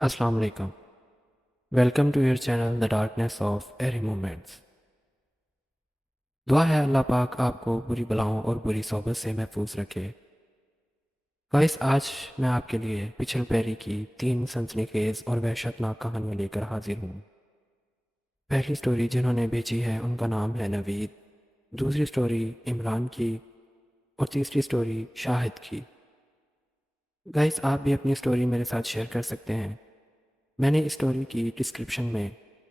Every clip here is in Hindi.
अस्सलाम वालेकुम। Welcome to your channel the darkness of airy moments. दुआ है अल्लाह पाक आपको बुरी बलाओं और बुरी सोबत से महफूज रखे। गाइस, आज मैं आपके लिए पिछल पैरी की 3 सनसनीखेज और वहशतनाक कहानियाँ लेकर हाजिर हूँ। पहली स्टोरी जिन्होंने भेजी है उनका नाम है नवीद, दूसरी स्टोरी इमरान की और तीसरी स्टोरी शाहिद की। गाइस, आप भी अपनी स्टोरी मेरे साथ शेयर कर सकते हैं। मैंने इस स्टोरी की डिस्क्रिप्शन में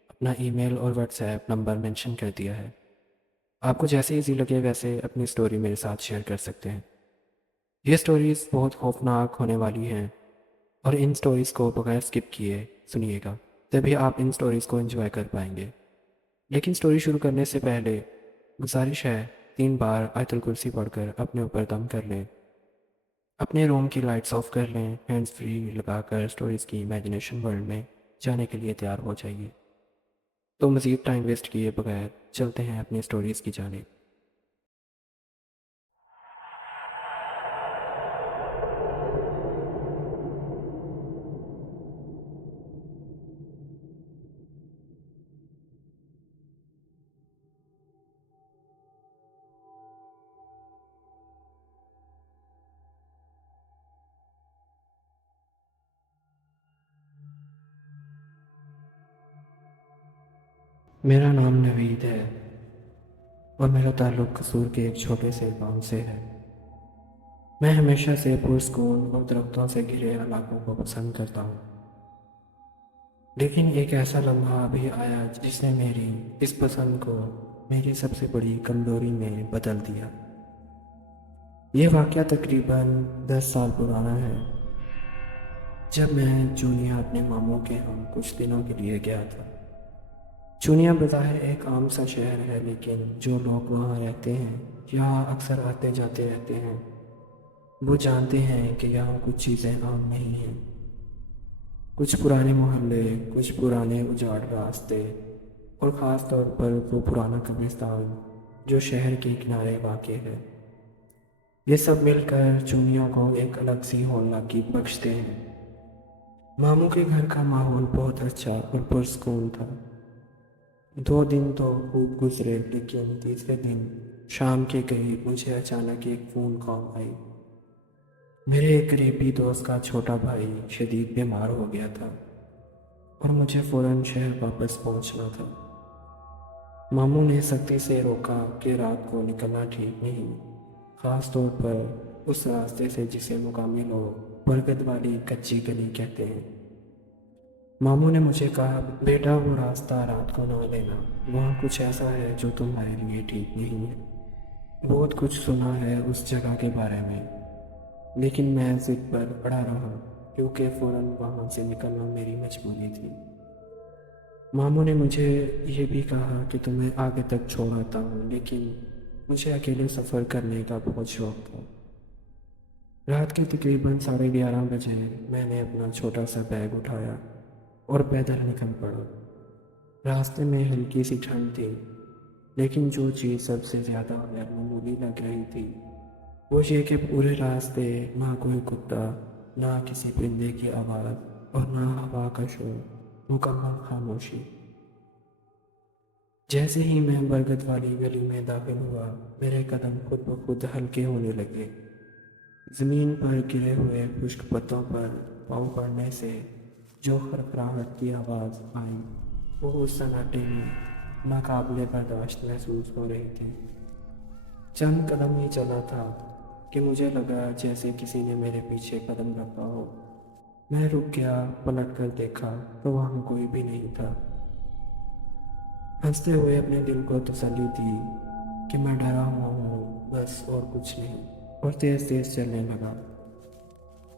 अपना ईमेल और व्हाट्सएप नंबर मेंशन कर दिया है। आपको जैसे इजी लगे वैसे अपनी स्टोरी मेरे साथ शेयर कर सकते हैं। ये स्टोरीज़ बहुत खौफनाक होने वाली हैं और इन स्टोरीज़ को बगैर स्किप किए सुनिएगा, तभी आप इन स्टोरीज़ को एंजॉय कर पाएंगे। लेकिन स्टोरी शुरू करने से पहले गुजारिश है, 3 बार आयतुल कुर्सी पढ़कर अपने ऊपर दम कर लें। अपने रूम की लाइट्स ऑफ कर लें, हैंड्स फ्री लगाकर स्टोरीज़ की इमेजिनेशन वर्ल्ड में जाने के लिए तैयार हो जाइए। तो मज़ीद टाइम वेस्ट किए बगैर चलते हैं अपनी स्टोरीज़ की जानिब। मेरा नाम नवीद है और मेरा ताल्लुक़ कसूर के एक छोटे से गांव से है। मैं हमेशा से पुरस्कून और दरख्तों से घिरे इलाकों को पसंद करता हूँ, लेकिन एक ऐसा लम्हा अभी आया जिसने मेरी इस पसंद को मेरी सबसे बड़ी कमजोरी में बदल दिया। ये वाक़या तकरीबन 10 साल पुराना है, जब मैं चूनिया अपने मामों के हम कुछ दिनों के लिए गया था। चूनिया बज़ाहिर एक आम सा शहर है, लेकिन जो लोग वहाँ रहते हैं, यहाँ अक्सर आते जाते रहते हैं, वो जानते हैं कि यहाँ कुछ चीज़ें आम नहीं हैं। कुछ पुराने मोहल्ले, कुछ पुराने उजाड़ रास्ते और ख़ास तौर पर वो पुराना कब्रिस्तान जो शहर के किनारे वाक़ है, ये सब मिलकर चूनिया को एक अलग सी हौलनाकी बख्शते हैं। मामू के घर का माहौल बहुत अच्छा और पुरस्कून था। 2 दिन तो खूब गुजरे, लेकिन तीसरे दिन शाम के करीब मुझे अचानक एक फ़ोन कॉल आई। मेरे एक करीबी दोस्त का छोटा भाई शदीद बीमार हो गया था और मुझे फ़ौरन शहर वापस पहुंचना था। मामू ने सख्ती से रोका कि रात को निकलना ठीक नहीं, ख़ास तौर पर उस रास्ते से जिसे मुकामी लोग बरगद वाली कच्ची गली कहते हैं। मामू ने मुझे कहा, बेटा वो रास्ता रात को ना लेना, वहाँ कुछ ऐसा है जो तुम्हारे लिए ठीक नहीं है। बहुत कुछ सुना है उस जगह के बारे में, लेकिन मैं ज़िद पर अड़ा रहा क्योंकि फ़ौरन वहाँ से निकलना मेरी मजबूरी थी। मामू ने मुझे ये भी कहा कि तुम्हें आगे तक छोड़ आता हूँ, लेकिन मुझे अकेले सफ़र करने का बहुत शौक़ था। रात के तकरीबन 11:30 बजे मैंने अपना छोटा सा बैग उठाया और पैदल निकल पड़ा। रास्ते में हल्की सी ठंड थी, लेकिन जो चीज़ सबसे ज़्यादा गैरमामूली लग रही थी वो ये कि पूरे रास्ते ना कोई कुत्ता, ना किसी परिंदे की आवाज़ और ना हवा का शोर, मुकम्मल खामोशी। जैसे ही मैं बरगद वाली गली में दाखिल हुआ, मेरे कदम खुद ब खुद हल्के होने लगे। ज़मीन पर गिरे हुए खुश्क पत्तों पर पाँव पड़ने से जो खड़खड़ाहट की आवाज़ आई, वो उस सन्नाटे में नाकाबिले बर्दाश्त महसूस हो रही थी। चंद कदम ही चला था कि मुझे लगा जैसे किसी ने मेरे पीछे कदम रखा हो। मैं रुक गया, पलट कर देखा तो वहाँ कोई भी नहीं था। हंसते हुए अपने दिल को तसल्ली दी कि मैं डरा हुआ हूँ बस, और कुछ नहीं, और तेज़ तेज़ चलने लगा।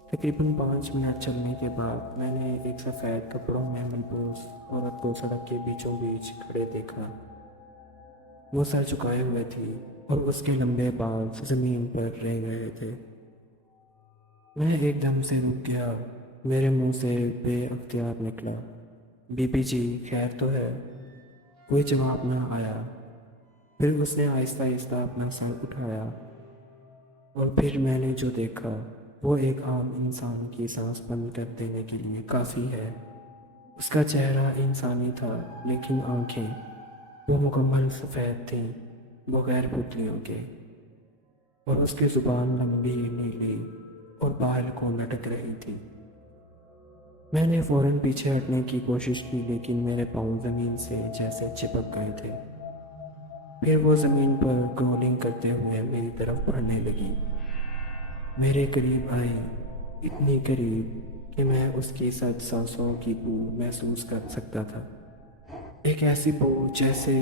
तकरीबन 5 मिनट चलने के बाद मैंने एक सफ़ेद कपड़ों में मलबूस औरत को सड़क के बीचों बीच खड़े देखा। वो सर झुकाए हुए थी और उसके लंबे बाल ज़मीन पर रह गए थे। मैं एकदम से रुक गया। मेरे मुंह से बेअख्तियार निकला, बीबी जी खैर तो है? कोई जवाब ना आया। फिर उसने आहिस्ता आहिस्ता अपना सर उठाया और फिर मैंने जो देखा वो एक आम इंसान की सांस बंद कर देने के लिए काफ़ी है। उसका चेहरा इंसानी था, लेकिन आंखें वो मुकम्मल सफ़ेद थीं, बगैर पुतलियों के। और उसकी ज़ुबान लंबी, नीली और बाहर को लटक रही थी। मैंने फ़ौरन पीछे हटने की कोशिश की, लेकिन मेरे पाँव ज़मीन से जैसे चिपक गए थे। फिर वो ज़मीन पर क्रॉलिंग करते हुए मेरी तरफ बढ़ने लगी। मेरे करीब आई, इतनी करीब कि मैं उसकी सर्द सांसों की बू महसूस कर सकता था। एक ऐसी बू जैसे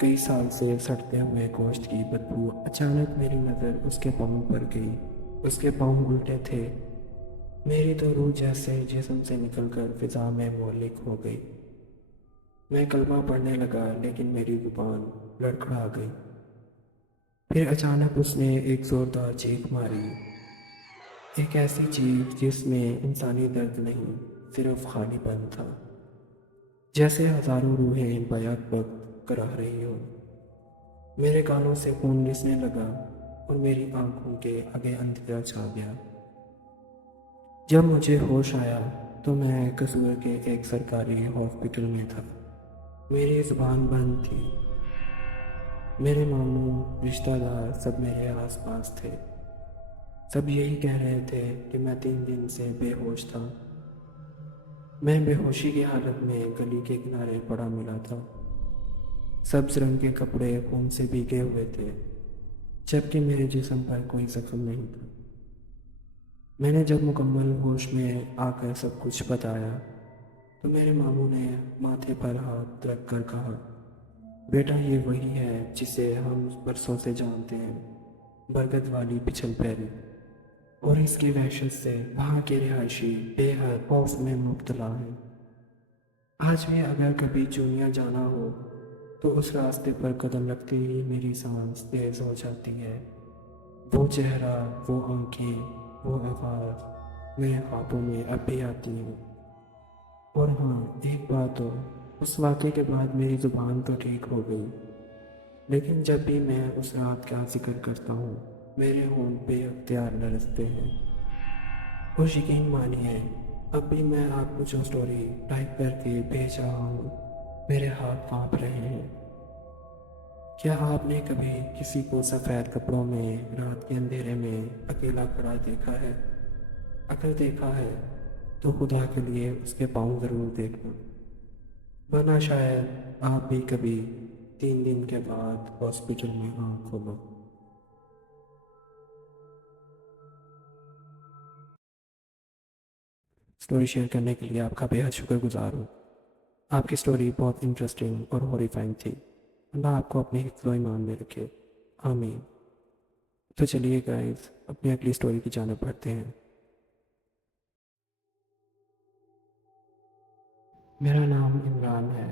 कई साल से सड़ते हुए गोश्त की बदबू। अचानक मेरी नज़र उसके पाँव पर गई। उसके पाँव उल्टे थे। मेरी तो रूह जैसे जिस्म से निकलकर फिजा में मोहल्लिक हो गई। मैं कलमा पढ़ने लगा, लेकिन मेरी जुबान लड़खड़ा गई। फिर अचानक उसने एक ज़ोरदार चीख मारी, एक ऐसी चीख जिसमें इंसानी दर्द नहीं, सिर्फ खालीपन था। जैसे हजारों रूहें बैक वक्त कराह रही हो। मेरे कानों से खून रिसने लगा और मेरी आंखों के आगे अंधेरा छा गया। जब मुझे होश आया तो मैं कसूर के एक सरकारी हॉस्पिटल में था। मेरी जुबान बंद थी। मेरे मामू, रिश्तेदार सब मेरे आसपास थे। सब यही कह रहे थे कि मैं 3 दिन से बेहोश था। मैं बेहोशी की हालत में गली के किनारे पड़ा मिला था। सब्ज रंग के कपड़े खून से भीगे हुए थे, जबकि मेरे जिस्म पर कोई जख्म नहीं था। मैंने जब मुकम्मल होश में आकर सब कुछ बताया तो मेरे मामू ने माथे पर हाथ रख कर कहा, बेटा ये वही है जिसे हम बरसों से जानते हैं, बरगद वाली पिछल पैरी। और इसकी वहशत से वहाँ के रिहायशी बेहद खौफ में मुब्तला हैं। आज भी अगर कभी चूनिया जाना हो तो उस रास्ते पर कदम रखते ही मेरी सांस तेज हो जाती है। वो चेहरा, वो आंखें, वो आवाज़ मेरे ख्वाबों में अब भी आती है। और हाँ, एक बात और, उस वाक़े के बाद मेरी ज़ुबान तो ठीक हो गई, लेकिन जब भी मैं उस रात का जिक्र करता हूँ मेरे होंठ बेअख्तियार लरज़ते हैं। और यकीन मानिए, अब भी मैं आपको जो स्टोरी टाइप करके भेज रहा हूँ मेरे हाथ काँप रहे हैं। क्या आपने कभी किसी को सफ़ेद कपड़ों में रात के अंधेरे में अकेला खड़ा देखा है? अगर देखा है तो खुदा के लिए उसके पाँव ज़रूर देखना, वरना शायद आप भी कभी 3 दिन के बाद हॉस्पिटल में आँख खोलो। स्टोरी शेयर करने के लिए आपका बेहद शुक्रगुजार हूँ। आपकी स्टोरी बहुत इंटरेस्टिंग और हॉरिफाइंग थी। अल्लाह आपको अपने हिफ्ज़ व ईमान में रखे, आमीन। तो चलिए गाइस, अपनी अगली स्टोरी की जानिब बढ़ते हैं। मेरा नाम इमरान है।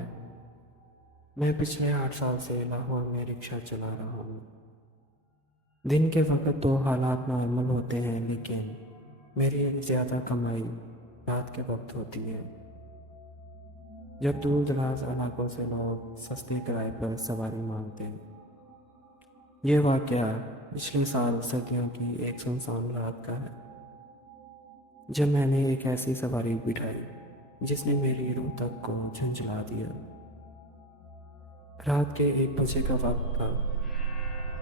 मैं पिछले 8 साल से लाहौर में रिक्शा चला रहा हूँ। दिन के वक्त तो हालात नॉर्मल होते हैं, लेकिन मेरी ज़्यादा कमाई रात के वक्त होती है, जब दूर दराज इलाकों से लोग सस्ते किराए पर सवारी मांगते हैं। ये वाक़या पिछले साल सर्दियों की एक सुनसान रात का है, जब मैंने एक ऐसी सवारी बिठाई जिसने मेरी रूह तक को झंझला दिया। रात के 1 बजे का वक्त था,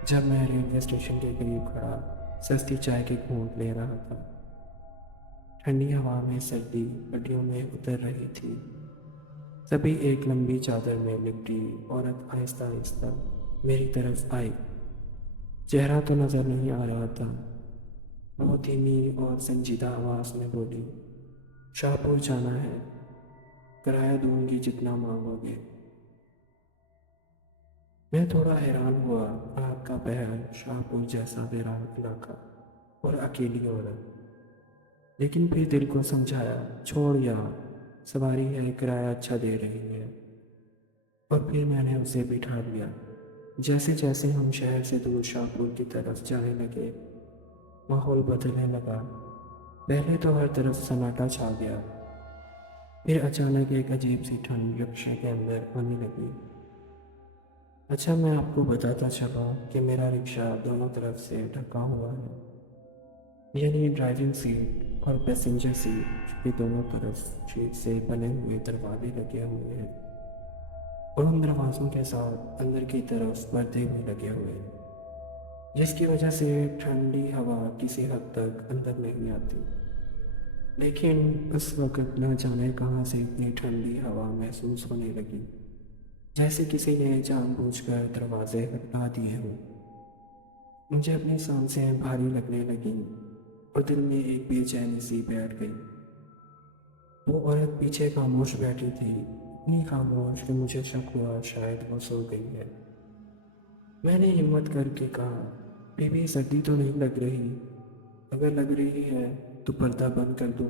जब मैं रेलवे स्टेशन के करीब खड़ा सस्ती चाय की घूंट ले रहा था। ठंडी हवा में सर्दी हड्डियों में उतर रही थी। तभी एक लंबी चादर में लिपटी औरत आहिस्ता आहिस्ता मेरी तरफ आई। चेहरा तो नज़र नहीं आ रहा था। वो धीमी और संजीदा आवाज़ में बोली, शाहपुर जाना है, किराया दूंगी जितना मांगोगे। मैं थोड़ा हैरान हुआ। रात का पहर, शाहपुर जैसा वीरान इलाका और अकेली औरत। लेकिन फिर दिल को समझाया, छोड़ यार, सवारी है, किराया अच्छा दे रही है। और फिर मैंने उसे बिठा लिया। जैसे जैसे हम शहर से दूर शाहपुर की तरफ जाने लगे, माहौल बदलने लगा। पहले तो हर तरफ सन्नाटा छा गया, फिर अचानक एक अजीब सी ठंड रिक्शे के अंदर आने लगी। अच्छा, मैं आपको बताता चलूं कि मेरा रिक्शा दोनों तरफ से ढका हुआ है। यानी ड्राइविंग सीट और पैसेंजर सीट के दोनों तरफ शीट से बने हुए दरवाजे लगे हुए हैं और उन दरवाज़ों के साथ अंदर की तरफ पर्दे भी लगे हुए हैं, जिसकी वजह से ठंडी हवा किसी हद तक अंदर नहीं आती। लेकिन उस वक़्त न जाने कहाँ से इतनी ठंडी हवा महसूस होने लगी, जैसे किसी ने जानबूझकर दरवाजे हटा दिए हों। मुझे अपनी सांसें भारी लगने लगीं और दिल में एक बेचैनी सी बैठ गई। वो औरत पीछे खामोश बैठी थी, इतनी खामोश कि मुझे शक हुआ शायद वो सो गई है। मैंने हिम्मत करके कहा, बीबी सर्दी तो नहीं लग रही? अगर लग रही है तो पर्दा बंद कर दो।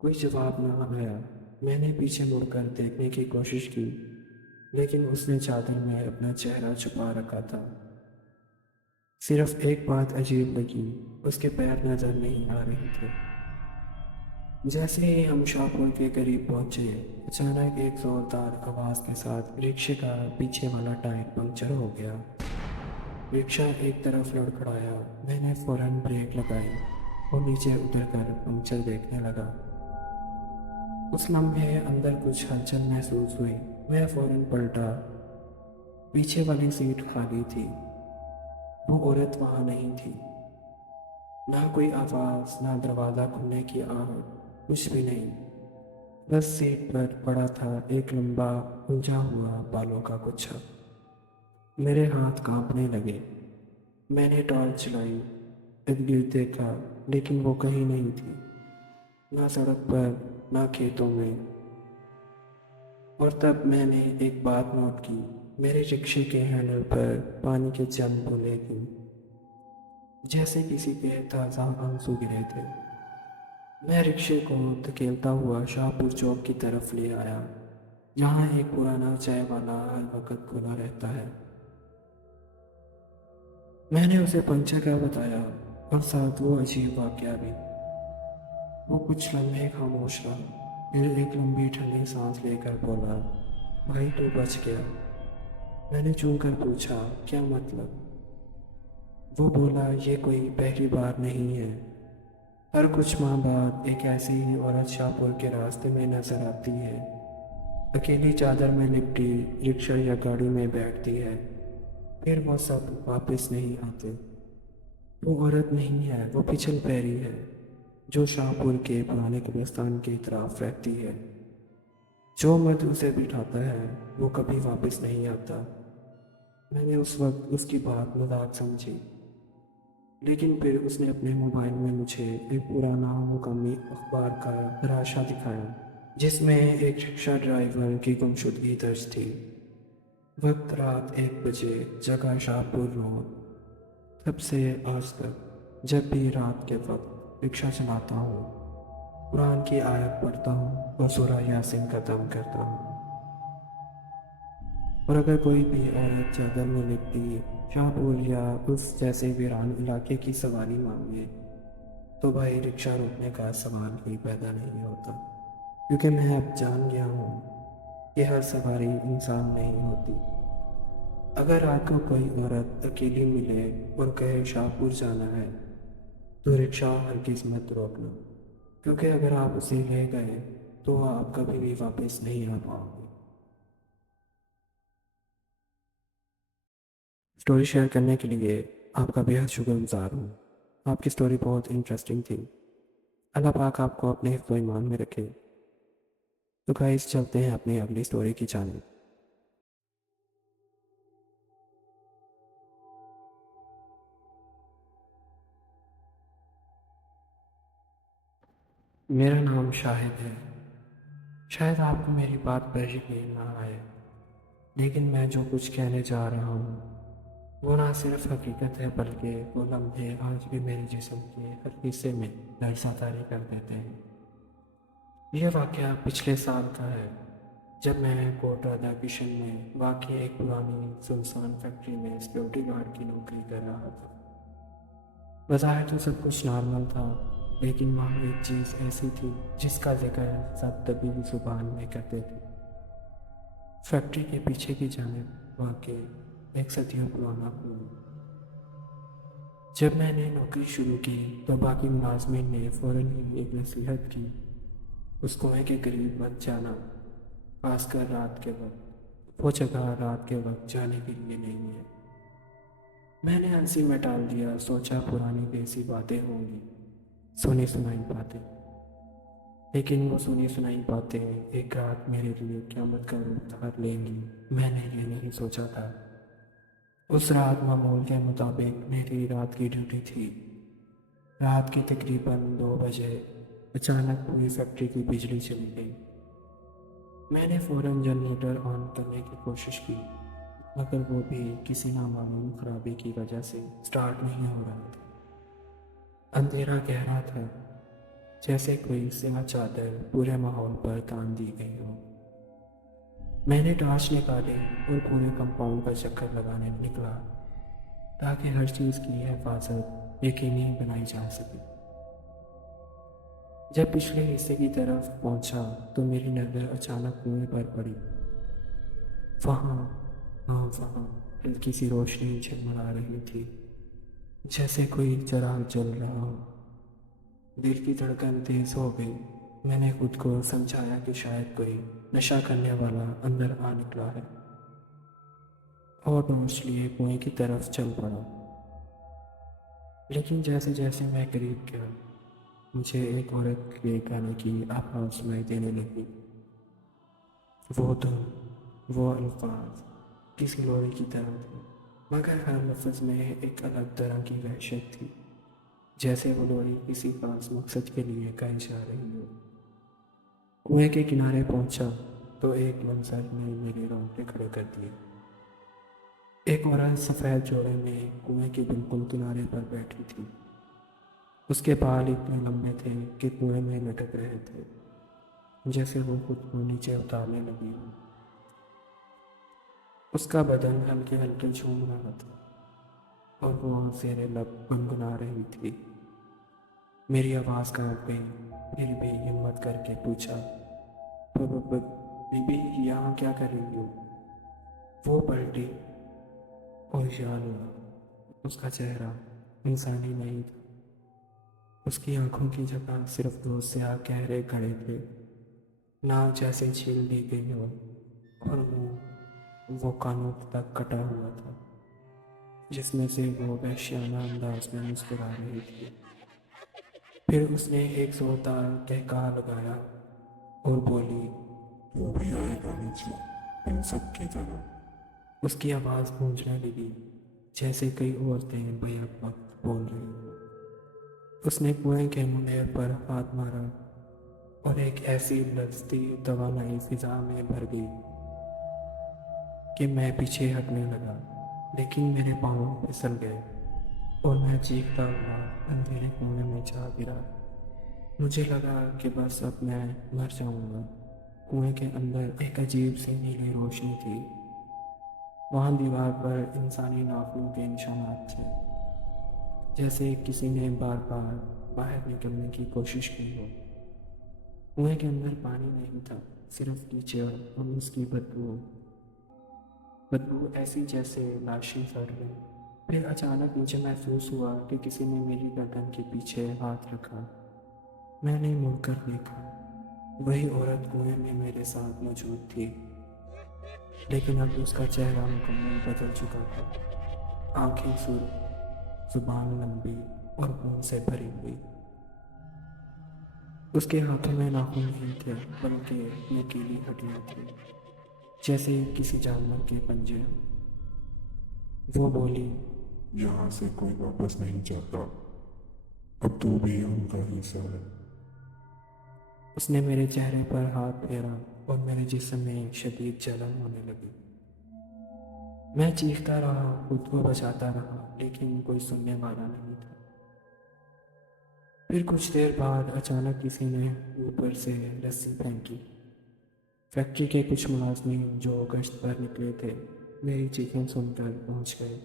कोई जवाब न आया। मैंने पीछे मुड़कर देखने की कोशिश की, लेकिन उसने चादर में अपना चेहरा छुपा रखा था। सिर्फ एक बात अजीब लगी, उसके पैर नजर नहीं आ रहे थे। जैसे ही हम शाहपुर के करीब पहुंचे, अचानक एक जोरदार आवाज के साथ रिक्शे का पीछे वाला टायर पंक्चर हो गया। रिक्शा एक तरफ लड़खड़ाया। मैंने फौरन ब्रेक लगाई और नीचे उतरकर पंक्चर देखने लगा। उस लम्हे अंदर कुछ हलचल महसूस हुई। मैं फौरन पलटा। पीछे वाली सीट खाली थी। वो औरत वहाँ नहीं थी। ना कोई आवाज़, ना दरवाज़ा खुलने की आहट, कुछ भी नहीं। बस सीट पर पड़ा था एक लंबा उलझा हुआ बालों का गुच्छा। मेरे हाथ कांपने लगे। मैंने टॉर्च चलाई, इर्द गिर्द देखा, लेकिन वो कहीं नहीं थी। ना सड़क पर, ना खेतों में। और तब मैंने एक बात नोट की। मेरे रिक्शे के हैंडल पर पानी के चंद बूंदें थीं, जैसे किसी के ताज़ा आंसू गिरे थे। मैं रिक्शे को धकेलता हुआ शाहपुर चौक की तरफ ले आया, जहाँ एक पुराना चाय वाला हर वक्त खुला रहता है। मैंने उसे पंचर का बताया और साथ वो अजीब वाकया भी। वो कुछ लम्हे खामोश रहा, फिर एक लंबी ठंडी सांस लेकर बोला, भाई तू बच गया। मैंने चूम कर पूछा, क्या मतलब? वो बोला, ये कोई पहली बार नहीं है। हर कुछ माह बाद एक ऐसी ही औरत शाहपुर के रास्ते में नजर आती है, अकेली चादर में लिपटी रिक्शा या गाड़ी में बैठती है, फिर वो सब वापस नहीं आते। वो औरत नहीं है, वो पिछल पैरी है, जो शाहपुर के पुराने कब्रिस्तान की तरफ रहती है। जो मर्द उसे बिठाता है वो कभी वापस नहीं आता। मैंने उस वक्त उसकी बात मजाक समझी, लेकिन फिर उसने अपने मोबाइल में मुझे एक पुराना मुकामी अखबार का तराशा दिखाया, जिसमें एक रिक्शा ड्राइवर की गुमशुदगी दर्ज थी। वक्त रात 1 बजे, जगह शाहपुर रोड। तब से आज तक जब भी रात के वक्त रिक्शा चलाता हूँ, कुरान की आयत पढ़ता हूँ और सूरा यासीन खत्म करता हूँ। और अगर कोई भी औरत चादर में लिपटी शाहपुर या उस जैसे वीरान इलाके की सवारी मांगे, तो भाई रिक्शा रोकने का सवाल ही पैदा नहीं होता, क्योंकि मैं अब जान गया हूँ कि हर सवारी इंसान नहीं होती। अगर आपको कोई औरत अकेली मिले और कहे शाहपुर जाना है, तो रिक्शा हरगिज़ मत रोकना, क्योंकि अगर आप उसे ले गए तो आप कभी भी वापस नहीं आ पाओगे। स्टोरी शेयर करने के लिए आपका बेहद शुक्रगुजार हूँ। आपकी स्टोरी बहुत इंटरेस्टिंग थी। अल्लाह पाक आपको अपने हिफ्ज़ व ईमान में रखे। तो गाइस, चलते हैं अपनी अगली स्टोरी की जानिब। मेरा नाम शाहिद है। शायद आपको मेरी बात पर यकीन ना आए, लेकिन मैं जो कुछ कहने जा रहा हूँ वो ना सिर्फ हकीकत है, बल्कि वो लम्हे आज भी मेरे जिस्म के हर हिस्से में लरज़ादारी कर देते हैं। यह वाक़या पिछले साल का है, जब मैं कोट राधा किशन में वाक़ई एक पुरानी सुनसान फैक्ट्री में सिक्योरिटी गार्ड की नौकरी कर रहा था। बज़ाहिर तो सब कुछ नॉर्मल था, लेकिन वहाँ एक चीज़ ऐसी थी जिसका जिक्र सब दबी ज़ुबान में करते थे। फैक्ट्री के पीछे की जानिब वाक़ई एक सदियों पुराना कुआं। जब मैंने नौकरी शुरू की तो बाकी मुलाजमीन ने फ़ौरन ही एक नसीहत की, उस कुएं के करीब मत जाना, खासकर रात के वक्त। वो जगह रात के वक्त जाने के लिए नहीं है। मैंने हंसी में टाल दिया, सोचा पुरानी बेसी बातें होंगी, सुनी सुनाई बातें। लेकिन वो सुनी सुनाई बातें एक रात मेरे लिए क़यामत का रूप धार लेंगी, मैंने ये नहीं सोचा था। उस रात मामूल के मुताबिक मेरी रात की ड्यूटी थी। रात के तकरीबन 2 बजे अचानक पूरी फैक्ट्री की बिजली चली गई। मैंने फ़ौरन जनरेटर ऑन करने की कोशिश की, मगर वो भी किसी नामालूम खराबी की वजह से स्टार्ट नहीं हो रहा था। अंधेरा गहरा था, जैसे कोई स्याह चादर पूरे माहौल पर तान दी गई हो। मैंने टॉर्च निकाली और पूरे कंपाउंड का चक्कर लगाने निकला, ताकि हर चीज़ की हिफाजत यकीनी बनाई जा सके। जब पिछले हिस्से की तरफ पहुंचा तो मेरी नज़र अचानक कुएं पर पड़ी। वहाँ वहाँ हल्की सी रोशनी झिलमिला रही थी, जैसे कोई चिराग जल रहा हो। दिल की धड़कन तेज हो गई। मैंने खुद को समझाया कि शायद कोई नशा करने वाला अंदर आ निकला है, और टॉर्च लिए कुएं की तरफ चल पड़ा। लेकिन जैसे जैसे मैं करीब गया, मुझे एक औरत के गाने की आवाज़ सुनाई देने लगी। वो धुन, वो अल्फाज किसी लोरी की तरह थे, मगर हर लफ्ज़ में एक अलग तरह की वहशत थी, जैसे वो लोरी किसी खास मकसद के लिए गाई जा रही हो। कुएं के किनारे पहुंचा तो एक मंजर ने मेरे रोंगटे खड़े कर दिए। एक औरत सफ़ेद जोड़े में कुएं के बिल्कुल किनारे पर बैठी थी। उसके बाल इतने लंबे थे कि कुएं में लटक रहे थे, जैसे वो खुद को नीचे उतारने लगी हो। उसका बदन हल्के हल्के झूम रहा था और वो ज़ेरे लब गुनगुना रही थी। मेरी आवाज़ कांप गई, फिर भी हिम्मत करके पूछा, बीबी यहाँ क्या कर रही हो?" वो पलटी और याद हुआ, उसका चेहरा इंसानी नहीं था। उसकी आंखों की जगह सिर्फ दो स्याह गहरे गड़े थे, नाव जैसे छील दी गई हो, और वो कानों तक कटा हुआ था, जिसमें से वो वहशियाना अंदाज में मुस्कुरा रही थी। फिर उसने एक जोरदार ठहाका लगाया और बोली, "वो भी आएगा नीचे, इन सब की तरह।" उसकी आवाज़ गूंजने लगी, जैसे कई औरतें बेहद वक्त बोल रही हों। उसने कुएं के मुंह पर हाथ मारा और एक ऐसी लज्जती तवानाई फिजा में भर गई कि मैं पीछे हटने लगा, लेकिन मेरे पाँव फिसल गए और मैं चीखता हुआ अंधेरे कुएं में जा गिरा। मुझे लगा कि बस अब मैं मर जाऊंगा। कुएं के अंदर एक अजीब सी नीली रोशनी थी। वहाँ दीवार पर इंसानी नाखूनों के निशानात थे, जैसे किसी ने बार बार बाहर निकलने की कोशिश की हो। कुएं के अंदर पानी नहीं था, सिर्फ कीचड़ और उसकी बदबू ऐसी जैसे लाशें सड़ गई। फिर अचानक मुझे महसूस हुआ कि किसी ने मेरी गर्दन के पीछे हाथ रखा। मैंने मुड़कर देखा, वही औरत कुएं में मेरे साथ मौजूद थी, लेकिन अब उसका चेहरा मुकम्मल बदल चुका था। आंखें सुर्ख, जुबान लंबी और खून से भरी हुई। उसके हाथों में नाखून नहीं थे, बल्कि नुकीली हड्डियां थी, जैसे किसी जानवर के पंजे हों। वो बोली, यहाँ से कोई वापस नहीं जाता, अब तू भी उनका हिस्सा है। उसने मेरे चेहरे पर हाथ फेरा और मेरे जिस्म में शदीद जलन होने लगी। मैं चीखता रहा, खुद को बचाता रहा, लेकिन कोई सुनने वाला नहीं था। फिर कुछ देर बाद अचानक किसी ने ऊपर से रस्सी फेंकी। फैक्ट्री के कुछ मुलाजमीन जो गश्त पर निकले थे, मेरी चीखें सुनकर पहुंच गए।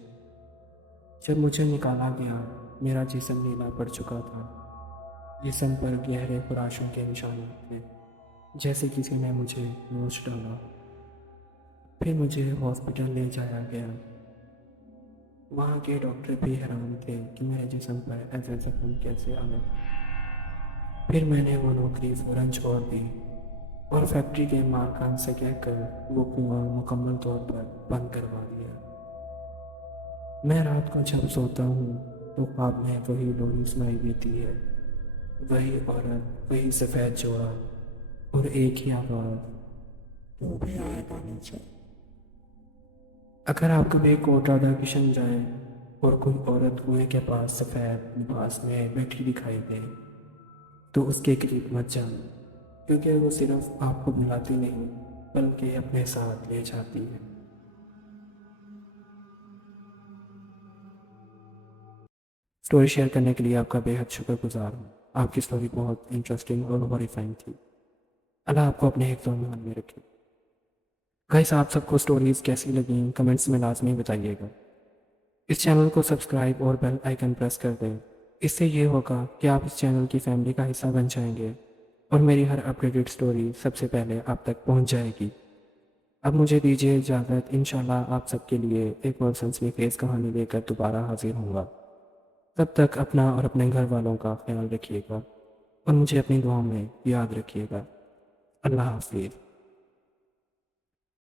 जब मुझे निकाला गया, मेरा जिस्म नीला पड़ चुका था। जिस्म पर गहरे खुराशों के निशान थे, जैसे किसी ने मुझे नोच डाला। फिर मुझे हॉस्पिटल ले जाया गया। वहाँ के डॉक्टर भी हैरान थे कि मेरे जिस्म पर ऐसे जख्म कैसे आए। फिर मैंने वो नौकरी फ़ौरन छोड़ दी और फैक्ट्री के मालकान से कहकर वो कुआं मुकम्मल तौर पर बंद करवा दिया। मैं रात को जब सोता हूँ तो ख्वाब में वही लोरी सुनाई देती है, वही औरत, वही सफ़ेद जोड़ा और एक ही आवाज़, वो भी आएगा नीचे। अगर आप कभी कोटराडा किशन जाएं और कोई औरत कुएं के पास सफ़ेद लिबास में बैठी दिखाई दे तो उसके करीब मत जाना, क्योंकि वो सिर्फ आपको बुलाती नहीं बल्कि अपने साथ ले जाती है। स्टोरी शेयर करने के लिए आपका बेहद शुक्रगुजार हूँ। आपकी स्टोरी बहुत इंटरेस्टिंग और हॉरिफाइंग थी। अल्लाह आपको अपने हिफ्ज़ और ईमान में रखे। गाइस, आप सबको स्टोरीज़ कैसी लगी कमेंट्स में लाजमी बताइएगा। इस चैनल को सब्सक्राइब और बेल आइकन प्रेस कर दें। इससे ये होगा कि आप इस चैनल की फैमिली का हिस्सा बन जाएंगे और मेरी हर अपडेटेड स्टोरी सबसे पहले आप तक पहुंच जाएगी। अब मुझे दीजिए इजाज़त। इंशाल्लाह आप सबके लिए एक और सनसनी खेज कहानी लेकर दोबारा हाजिर होऊंगा। तब तक अपना और अपने घर वालों का ख्याल रखिएगा और मुझे अपनी दुआओं में याद रखिएगा। अल्लाह हाफिज़।